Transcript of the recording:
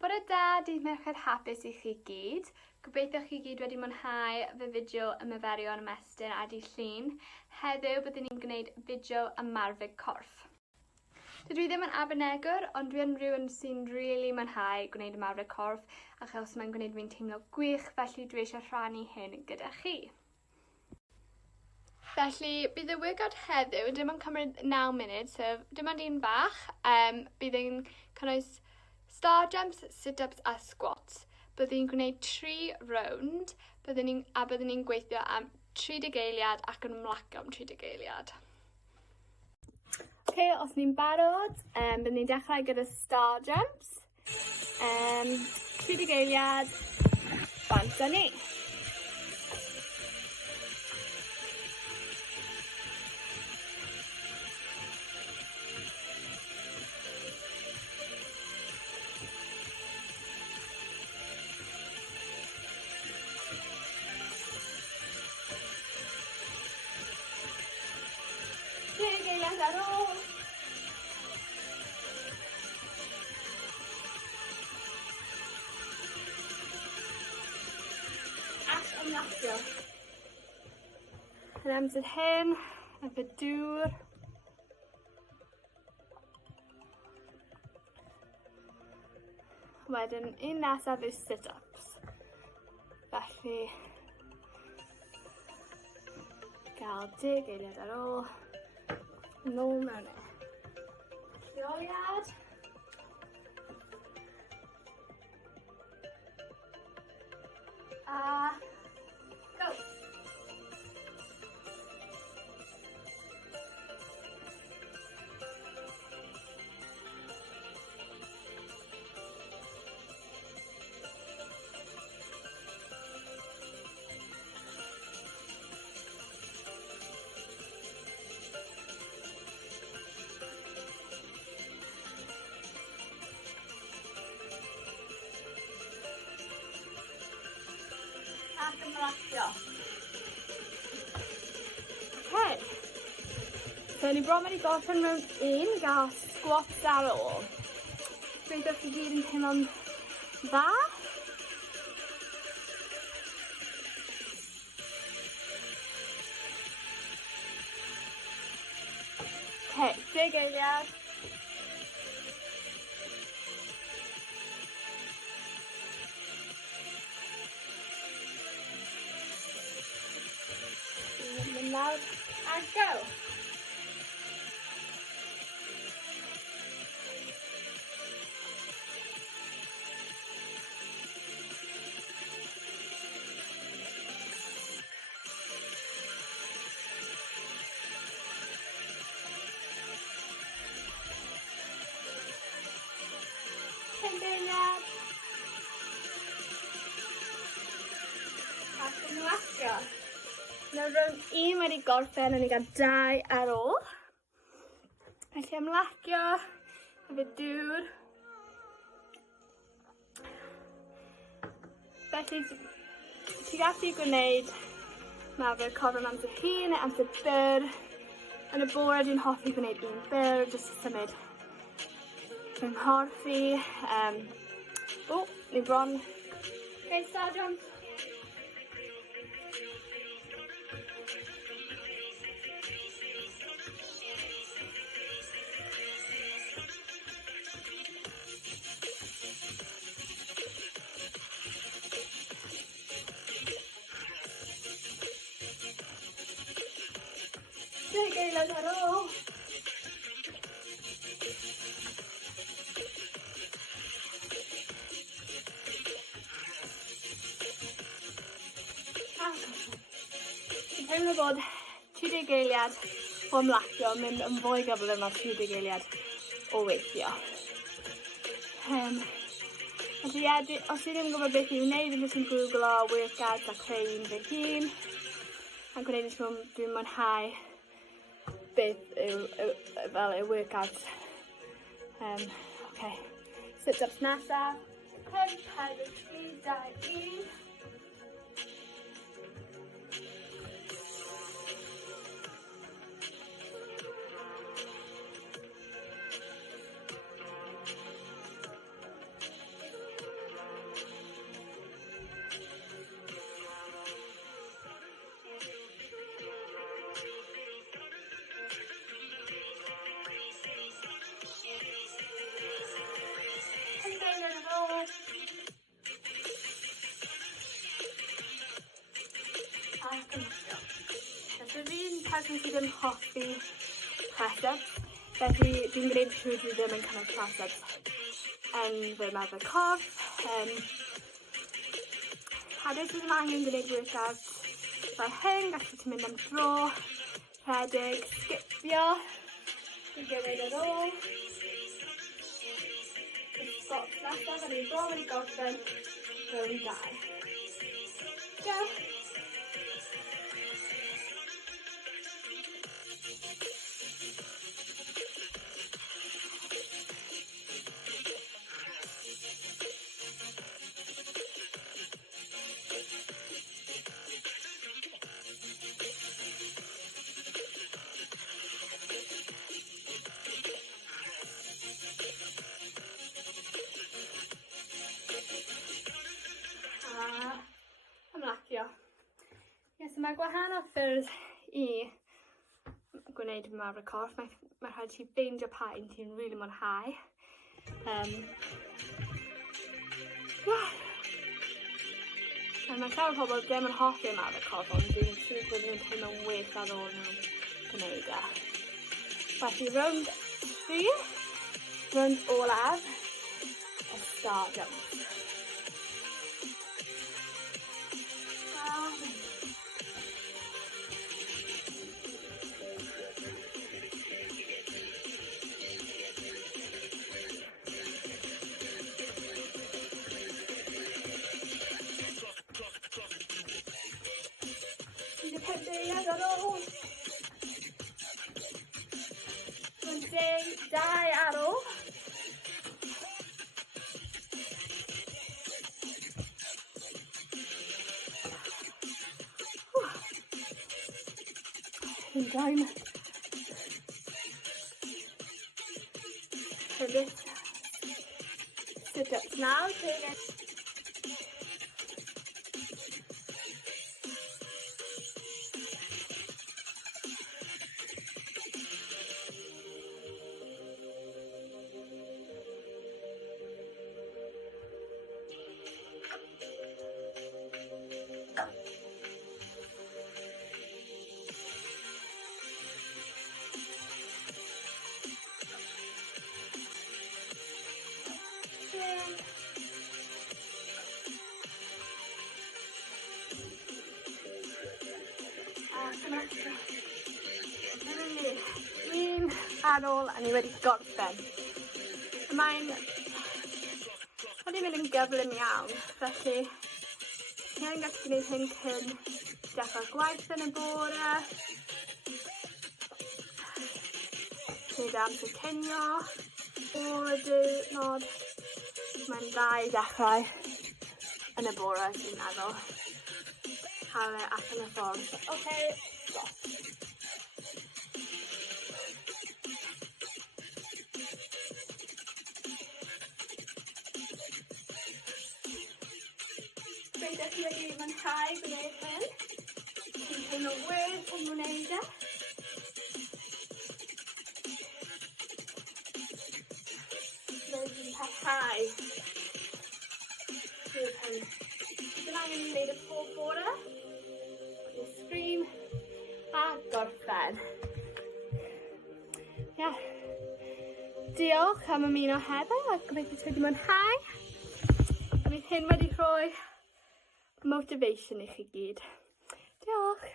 Bore da, dydd Merched hapus i chi gyd. Gobeithio chi gyd wedi mwynhau fy fideo ymaferion ymestyn a dydd Llun. Heddiw byddwn ni'n gwneud fideo Ymarfer Corff. Dydw i ddim yn abenegwr, ond dwi yn rhywun sy'n rili mwynhau gwneud Ymarfer Corff achos mae'n gwneud fi'n teimlo gwych, felly dwi eisiau rhannu hyn gyda chi. Felly, bydd y workout heddiw dim ond cymryd 9 munud, sef dim ond un bach. Bydd yn cynnwys star jumps, sit-ups a squats. Byddwn ni'n gwneud 3 rownd, byddwn ni'n gweithio am 30 eiliad ac yn ymlacio am 30 eiliad. Os ni'n barod, byddwn ni'n dechrau gyda star jumps. 30 eiliad, bant â ni. Eiliad ar ôl. Ac ymlacio. Yn amser hyn, efo dŵr. Wedyn, un nesaf yw sit-ups. Felly, gael 10 eiliad ar ôl. Nôl mewn e. Lleoliad. A go. Ac ymlacio. So ni bron wedi gorffen mewn un, gael squats ar ôl. Gobeithio chi gyd yn teimlo'n dda. Okay, 10 eiliad. Loud and go. Eiliad. Ac ymlacio. Nawr rownd 1 wedi gorffen a ni gael 2 ar ôl. Felly ymlacio efo dŵr. Felly ti gallu gwneud Ymarfer Corff am amser hyn neu amser byr. Yn y bore dwi'n hoffi gwneud un byr, jyst i symud fy nghorff i. Ni bron. Okay, star jump. Eiliad ar ôl. Dwi'n teimlo bod 30 eiliad o ymlacio yn mynd yn fwy gyflym na 30 eiliad o weithio. Felly, os ti ddim yn gwybod beth i'w wneud, fi'n jyst yn googlo workouts a creu un fy hun. A gwneud yn siŵr dwi'n mwynhau beth yw workout. Okay. Sit-ups nesaf. 5, 4, 3, 2, 1. person sydd yn hoffi press-ups, felly dwi'n gwneud siŵr dwi ddim yn cynnal press-ups yn fy ymarfer corff. Hefyd dwi ddim angen gwneud workout fel hyn, gallu ti'n mynd am dro, rhedeg, sgipio, dwi'n gwneud ar ôl. Squats nesaf, yn ei bro wedi gorffen, rownd 2. Go! Ymlacio. So mae gwahanol ffyrdd i gwneud ymarfer corff. Mae rhaid ti ffeindio pa un ti'n rili mwynhau. Mae llawer o pobl ddim yn hoffi ymarfer corff, ond dwi'n siŵr bod nhw'n teimlo'n well ar ôl nhw'n gwneud e. Felly rownd 3, rownd olaf, a star jump. Pendeiliad ar ôl. Rownd 2 ar ôl. Time. Pivot. Sit ups now. Un ar ôl a ni wedi gorffen. Mae'n mynd yn gyflym iawn, felly ni'n gallu gwneud hyn cyn dechrau'r gwaith yn y bore. Gwneud amser cinio o'r diwrnod. Mae'n dda i dechrau yn y bore, dwi'n meddwl. Cael e allan y ffordd. Okay, stop. Gobeithio chi wedi mwynhau gwneud hyn. Chi'n teimlo well yn gwneud e. Rydyn parhau. Dwi'n angen gwneud y pob bore. Scream a gorffen. Diolch am ymuno heddiw a gobeithio ti wedi mwynhau. Bydd hyn wedi rhoi motivation i chi gyd. Diolch.